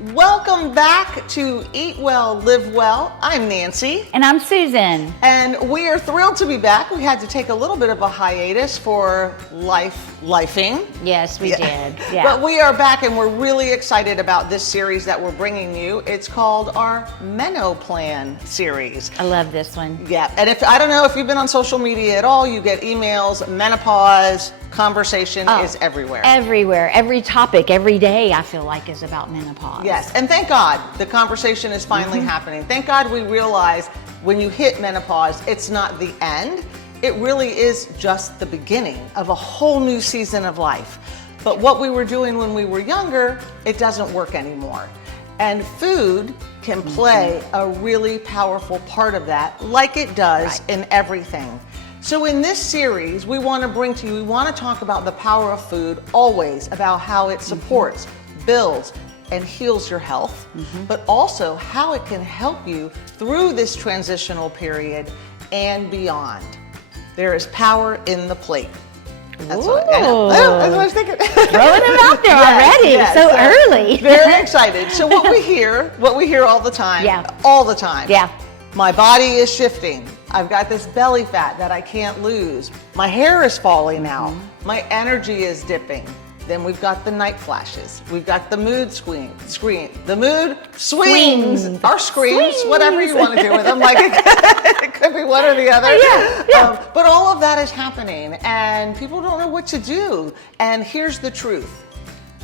Welcome back to Eat Well, Live Well. I'm Nancy. And I'm Susan. And we are thrilled to be back. We had to take a little bit of a hiatus for lifing. Yes, we did. Yeah. But we are back and we're really excited about this series that we're bringing you. It's called our Meno-plan series. I love this one. Yeah, and I don't know if you've been on social media at all, you get emails, menopause, conversation is everywhere. Everywhere. Every topic, every day, I feel like, is about menopause. Yes, and thank God the conversation is finally happening. Thank God we realize when you hit menopause, it's not the end. It really is just the beginning of a whole new season of life. But what we were doing when we were younger, it doesn't work anymore. And food can play a really powerful part of that, like it does in everything. So in this series, we want to talk about the power of food, always about how it supports, builds, and heals your health, but also how it can help you through this transitional period and beyond. There is power in the plate. That's what I know. That's what I was thinking. Throwing it out there already, yes, so early. Very excited. So what we hear all the time, all the time. Yeah. My body is shifting. I've got this belly fat that I can't lose. My hair is falling out. My energy is dipping. Then we've got the night flashes. We've got the mood screen. The mood swings. Or screams, whatever you want to do with them. Like it could be one or the other. But all of that is happening and people don't know what to do. And here's the truth.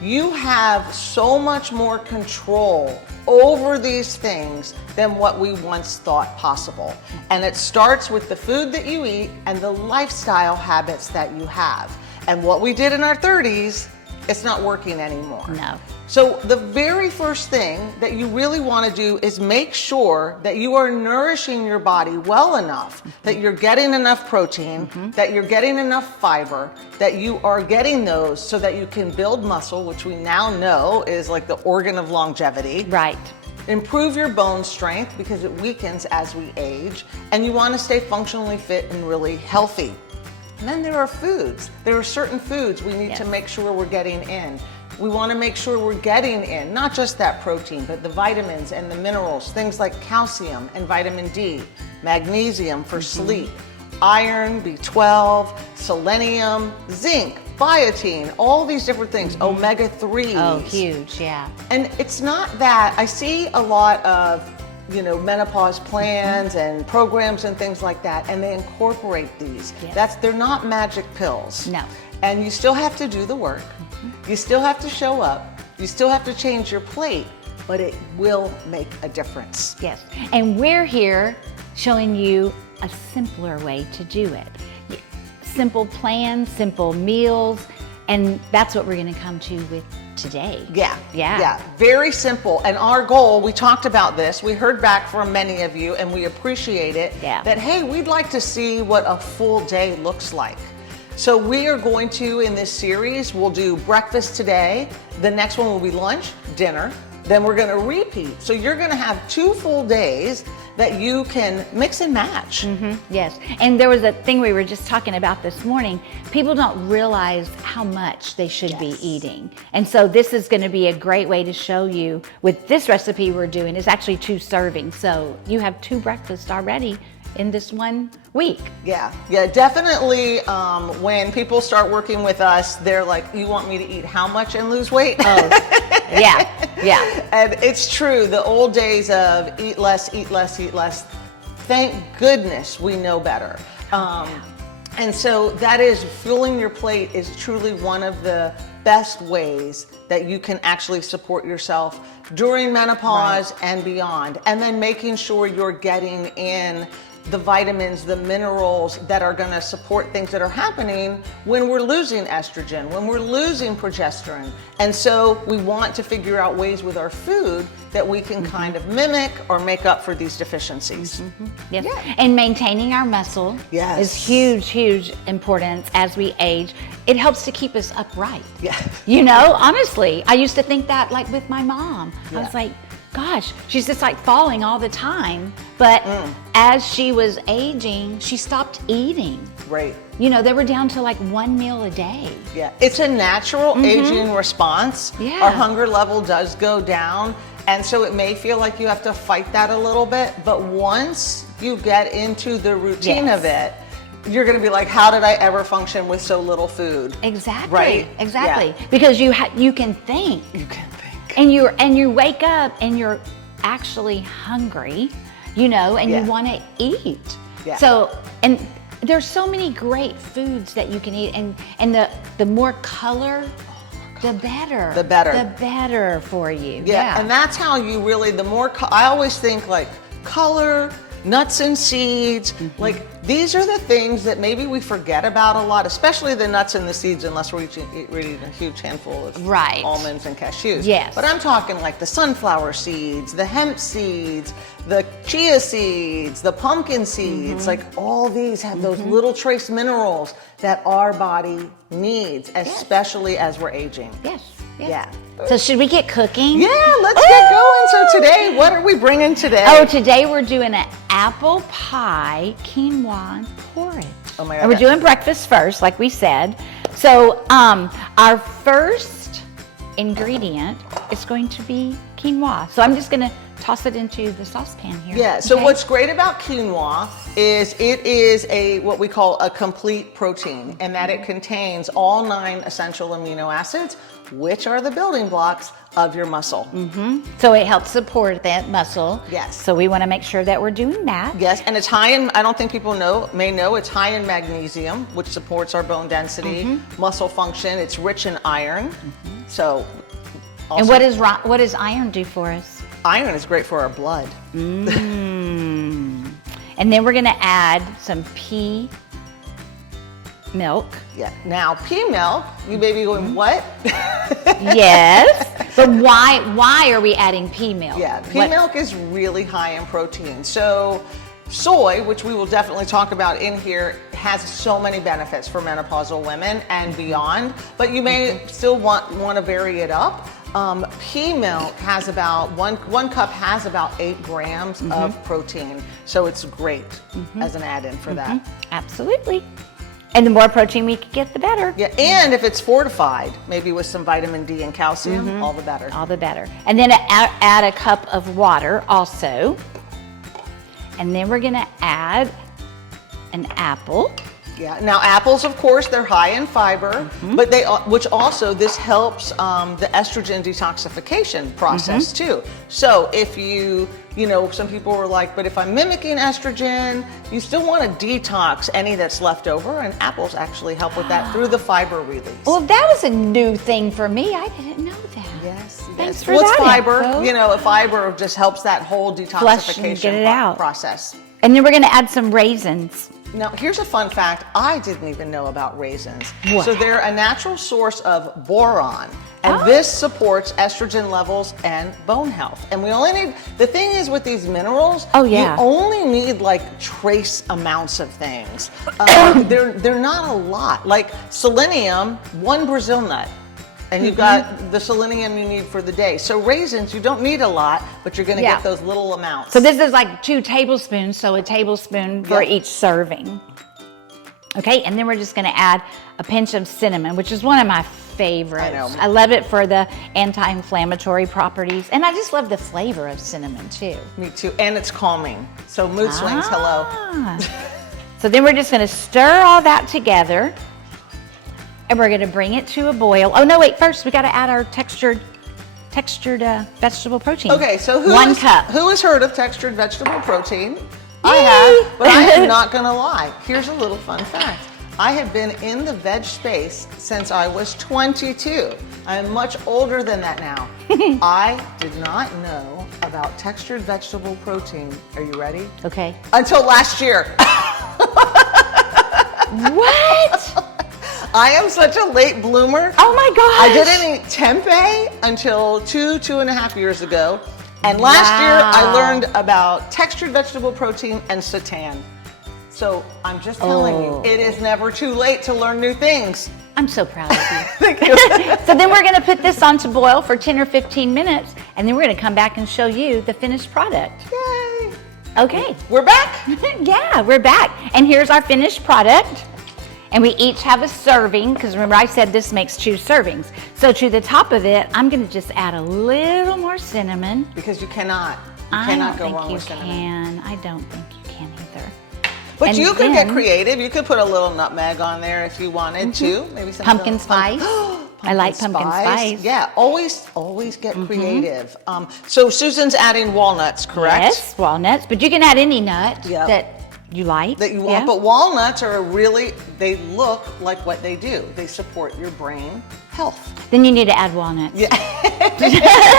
You have so much more control over these things than what we once thought possible. And it starts with the food that you eat and the lifestyle habits that you have. And what we did in our 30s, it's not working anymore. No. So the very first thing that you really want to do is make sure that you are nourishing your body well enough, that you're getting enough protein, that you're getting enough fiber, that you are getting those so that you can build muscle, which we now know is like the organ of longevity. Right. Improve your bone strength because it weakens as we age, and you want to stay functionally fit and really healthy. And then there are foods. There are certain foods we need to make sure we're getting in. We want to make sure we're getting in, not just that protein, but the vitamins and the minerals, things like calcium and vitamin D, magnesium for sleep, iron, B12, selenium, zinc, biotin, all these different things, omega-3s. Oh, huge, yeah. And it's not that, I see a lot of menopause plans and programs and things like that, and they incorporate these. They're not magic pills. No. And you still have to do the work. You still have to show up. You still have to change your plate, but it will make a difference. Yes. And we're here showing you a simpler way to do it. Simple plans, simple meals, and that's what we're going to come to with today. Yeah. Very simple. And our goal, we talked about this, we heard back from many of you and we appreciate it, that, hey, we'd like to see what a full day looks like. So we are going to, in this series, we'll do breakfast today. The next one will be lunch, dinner. Then we're going to repeat. So you're going to have 2 full days that you can mix and match. Yes. And there was a thing we were just talking about this morning. People don't realize how much they should be eating. And so this is going to be a great way to show you. With this recipe we're doing, it's actually 2 servings. So you have 2 breakfasts already in this 1 week. Yeah, definitely. When people start working with us, they're like, you want me to eat how much and lose weight? Oh, yeah. And it's true, the old days of eat less, eat less, eat less, thank goodness we know better. And so that is, fueling your plate is truly one of the best ways that you can actually support yourself during menopause and beyond. And then making sure you're getting in the vitamins, the minerals that are going to support things that are happening when we're losing estrogen, when we're losing progesterone. And so we want to figure out ways with our food that we can kind of mimic or make up for these deficiencies. Yes. And maintaining our muscle is huge importance as we age. It helps to keep us upright. Honestly, I used to think that, like with my mom. I was like, gosh, she's just like falling all the time. But as she was aging, she stopped eating. great. You know, they were down to like 1 meal a day. Yeah, it's a natural aging response. Yeah. Our hunger level does go down, and so it may feel like you have to fight that a little bit, but once you get into the routine of it, you're going to be like, how did I ever function with so little food? Exactly. Right? Exactly. Yeah. Because you can think. You can think. And you wake up and you're actually hungry, you know, and you want to eat. Yeah. So, and there's so many great foods that you can eat, and the more color, the better. The better. The better for you. Yeah, and that's how you really, the more, I always think like color, nuts and seeds, like these are the things that maybe we forget about a lot, especially the nuts and the seeds, unless we're eating a huge handful of almonds and cashews. Yes. But I'm talking like the sunflower seeds, the hemp seeds, the chia seeds, the pumpkin seeds, like all these have those little trace minerals that our body needs, especially as we're aging. Yes. Yeah. So should we get cooking? Yeah, let's get going. So today, what are we bringing today? Oh, today we're doing an apple pie quinoa porridge. Oh my God. And we're doing breakfast first, like we said. So our first ingredient is going to be quinoa. So I'm just going to toss it into the saucepan here. Yeah, so okay? what's great about quinoa is it is what we call a complete protein, and that it contains all 9 essential amino acids, which are the building blocks of your muscle. So it helps support that muscle. Yes. So we want to make sure that we're doing that. Yes, and it's high in, I don't think people may know, it's high in magnesium, which supports our bone density, muscle function. It's rich in iron. So, And what does iron do for us? Iron is great for our blood. And then we're going to add some pea milk. Yeah. Now, pea milk, you may be going, what? Yes. But why are we adding pea milk? Yeah, pea milk is really high in protein. So soy, which we will definitely talk about in here, has so many benefits for menopausal women and beyond, but you may still want to vary it up. Pea milk has about one cup has about 8 grams of protein, so it's great as an add-in for that. Absolutely. And the more protein we can get, the better. Yeah, and if it's fortified, maybe with some vitamin D and calcium, all the better. All the better. And then add a cup of water also. And then we're going to add an apple. Yeah. Now apples, of course, they're high in fiber, but which also this helps the estrogen detoxification process too. So if you know, some people were like, but if I'm mimicking estrogen, you still want to detox any that's left over, and apples actually help with that through the fiber release. Well, that was a new thing for me. I didn't know that. Yes. Thanks for What's that fiber? info. You know, fiber just helps that whole Flush and get it detoxification out. process. And then we're going to add some raisins. Now, here's a fun fact I didn't even know about raisins. What? So they're a natural source of boron, and this supports estrogen levels and bone health. And we only need, the thing is with these minerals, you only need like trace amounts of things. They're not a lot. Like selenium, 1 Brazil nut. And you've got the selenium you need for the day. So raisins, you don't need a lot, but you're going to get those little amounts. So this is like 2 tablespoons, so a tablespoon for each serving. Okay, and then we're just going to add a pinch of cinnamon, which is one of my favorites. I know. I love it for the anti-inflammatory properties, and I just love the flavor of cinnamon too. Me too, and it's calming. So mood swings, hello. So then we're just going to stir all that together. And we're going to bring it to a boil. Oh no, wait, first we got to add our textured vegetable protein. Okay, so 1 cup. Who has heard of textured vegetable protein? I have, but I am not going to lie. Here's a little fun fact. I have been in the veg space since I was 22. I am much older than that now. I did not know about textured vegetable protein. Are you ready? Okay. Until last year. What? I am such a late bloomer. Oh my gosh. I didn't eat tempeh until 2.5 years ago. And last year I learned about textured vegetable protein and seitan. So I'm just telling you, it is never too late to learn new things. I'm so proud of you. Thank you. So then we're going to put this on to boil for 10 or 15 minutes, and then we're going to come back and show you the finished product. Yay. Okay. We're back. Yeah, we're back. And here's our finished product. And we each have a serving, because remember I said this makes 2 servings. So to the top of it, I'm going to just add a little more cinnamon. Because you cannot go wrong with cinnamon. I don't think you can either. But And you could get then- creative. You could put a little nutmeg on there if you wanted to. Maybe some Pumpkin spice. I like pumpkin spice. Yeah, always get creative. So Susan's adding walnuts, correct? Yes, walnuts, but you can add any nut Yep. that you like. That you want, Yeah. but walnuts are they look like what they do. They support your brain health. Then you need to add walnuts. Yeah.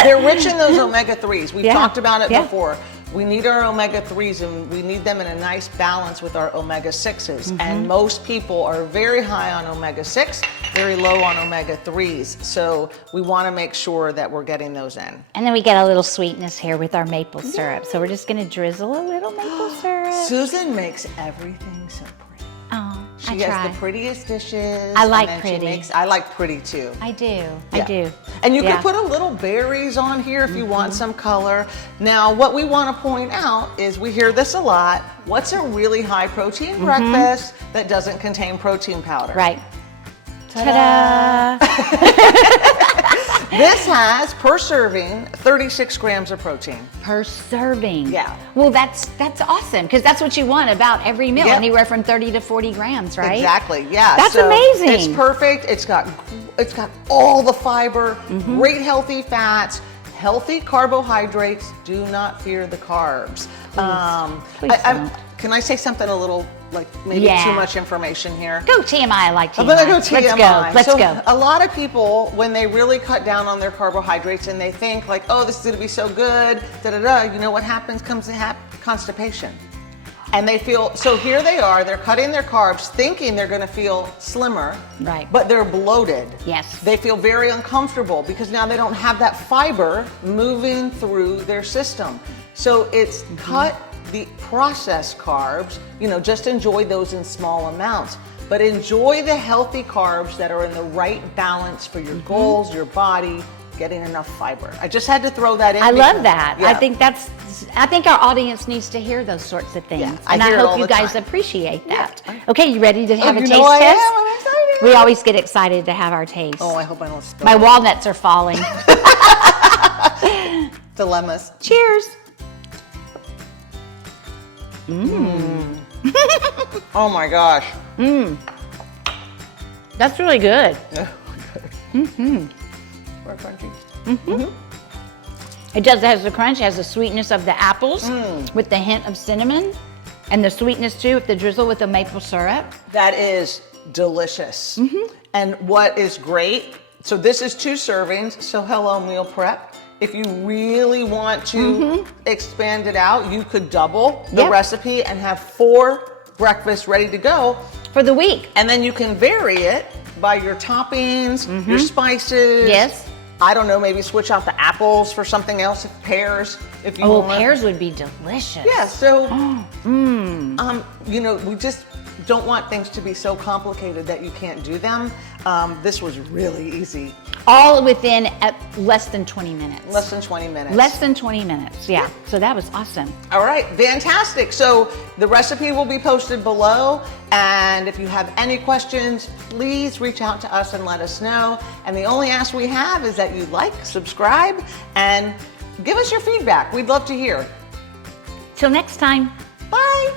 They're rich in those omega-3s. We've Yeah. talked about it Yeah. before. We need our omega-3s and we need them in a nice balance with our omega-6s. And most people are very high on omega-6, very low on omega-3s. So we want to make sure that we're getting those in. And then we get a little sweetness here with our maple syrup. So we're just going to drizzle a little maple syrup. Susan makes everything so pretty. Oh, She I has try. the prettiest dishes. I like and then pretty. I like pretty too. I do. I Yeah. do. And you Yeah. can put a little berries on here if you want some color. Now, what we want to point out is we hear this a lot. What's a really high protein breakfast that doesn't contain protein powder? Right. Ta-da! Ta-da! This has, per serving, 36 grams of protein. Per serving. Yeah. Well, that's awesome, because that's what you want about every meal, Yep. anywhere from 30 to 40 grams, right? Exactly, yeah. That's So amazing. It's perfect. It's got all the fiber, great healthy fats, healthy carbohydrates. Do not fear the carbs. Please don't. Can I say something a little, like maybe Yeah. too much information here? Go TMI, I like TMI. I'm gonna go TMI. Let's So go. a lot of people, when they really cut down on their carbohydrates and they think like, oh, this is gonna be so good, you know what happens? Constipation. And they feel, so here they are, they're cutting their carbs thinking they're gonna feel slimmer, Right. but they're bloated. Yes. They feel very uncomfortable because now they don't have that fiber moving through their system. So it's cut the processed carbs, just enjoy those in small amounts, but enjoy the healthy carbs that are in the right balance for your goals, your body, getting enough fiber. I just had to throw that in. I love that. Yeah. I think our audience needs to hear those sorts of things. Yeah, and I I hear it all hope you the guys time. appreciate that. Yeah. Okay, you ready to have a you taste know I test? am. I'm excited. We always get excited to have our taste. Oh, I hope I don't spill My it. walnuts are falling. Dilemmas. Cheers. Oh my gosh. That's really good. Very crunchy. It has the crunch, it has the sweetness of the apples with the hint of cinnamon, and the sweetness too with the drizzle with the maple syrup. That is delicious. And what is great, so this is 2 servings, so hello meal prep. If you really want to expand it out, you could double the Yep. recipe and have 4 breakfasts ready to go. For the week. And then you can vary it by your toppings, your spices. Yes. I don't know, maybe switch out the apples for something else, pears, if you Oh, want. pears would be delicious. Yeah, so, we just don't want things to be so complicated that you can't do them. This was really easy. All within less than 20 minutes. Less than 20 minutes. Less than 20 minutes, yeah. So that was awesome. All right, fantastic. So the recipe will be posted below. And if you have any questions, please reach out to us and let us know. And the only ask we have is that you like, subscribe, and give us your feedback. We'd love to hear. Till next time. Bye.